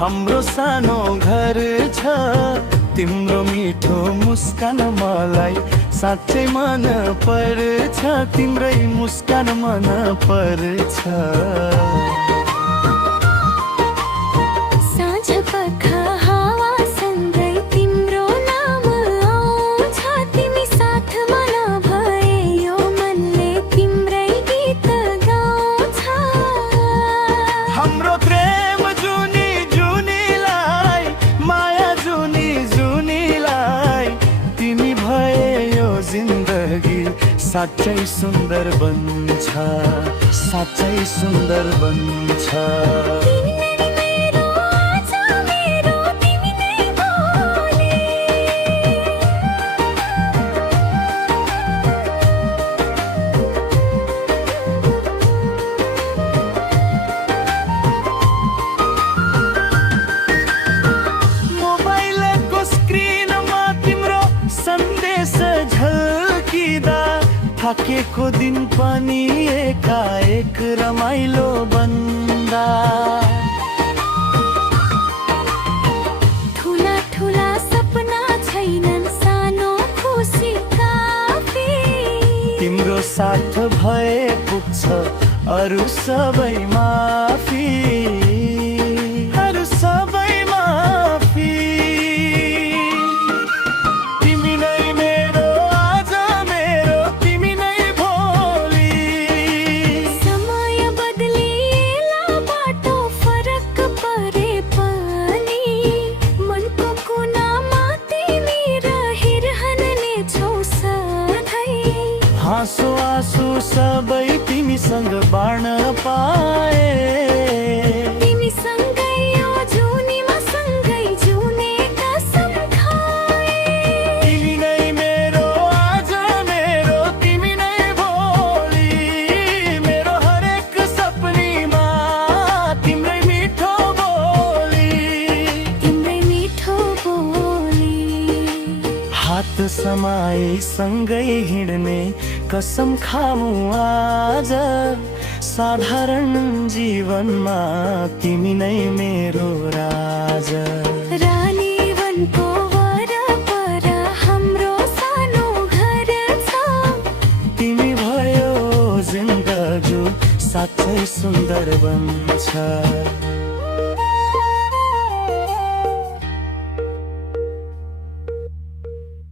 हाम्रो सानो घर छ, तिम्रो मिठो मुस्कान मलाई साँच्चै मन पर्छ, तिम्रै मुस्कान मन पर्छ। हाम्रो प्रेम जुनी जुनीलाई, माया जुनी जुनीलाई, तिमी भए यो जिन्दगी साँच्चै सुन्दर बन्छ, साँच्चै सुन्दर बन्छ। थाकेको दिन पनि एकाएक रमाइलो बन्दा, ठुला ठुला सपना छैनन्, सानो खुसी काफी। तिम्रो साथ भए पुग्छ अरु सबै माफी, अरु सबै माफी। तिमी नै मेरो आज, मेरो तिमी नै भोलि। समय बदलिएला, बाटो फरक परे पनि मनको कुनामा तिमी रहिरहने छौ सधैँ। हाँसो आँसु सबै तिमीसँग बाँड्न पाए, तिमीसँगै यो जुनीमा सँगै जुने कसम खाए। तिमी नै मेरो आज, मेरो तिमी नै भोलि, मेरो हरेक सपनीमा तिम्रै मिठो बोली, तिम्रै मिठो बोली। हात समाई सँगै हिँड्ने कसम खामु आज, साधारण जीवनमा तिमी नै मेरो राजा। रानी वनको वरपर हाम्रो सानो घर छ, तिमी भयो जिन्दगी साँच्चै सुन्दर बन्छ।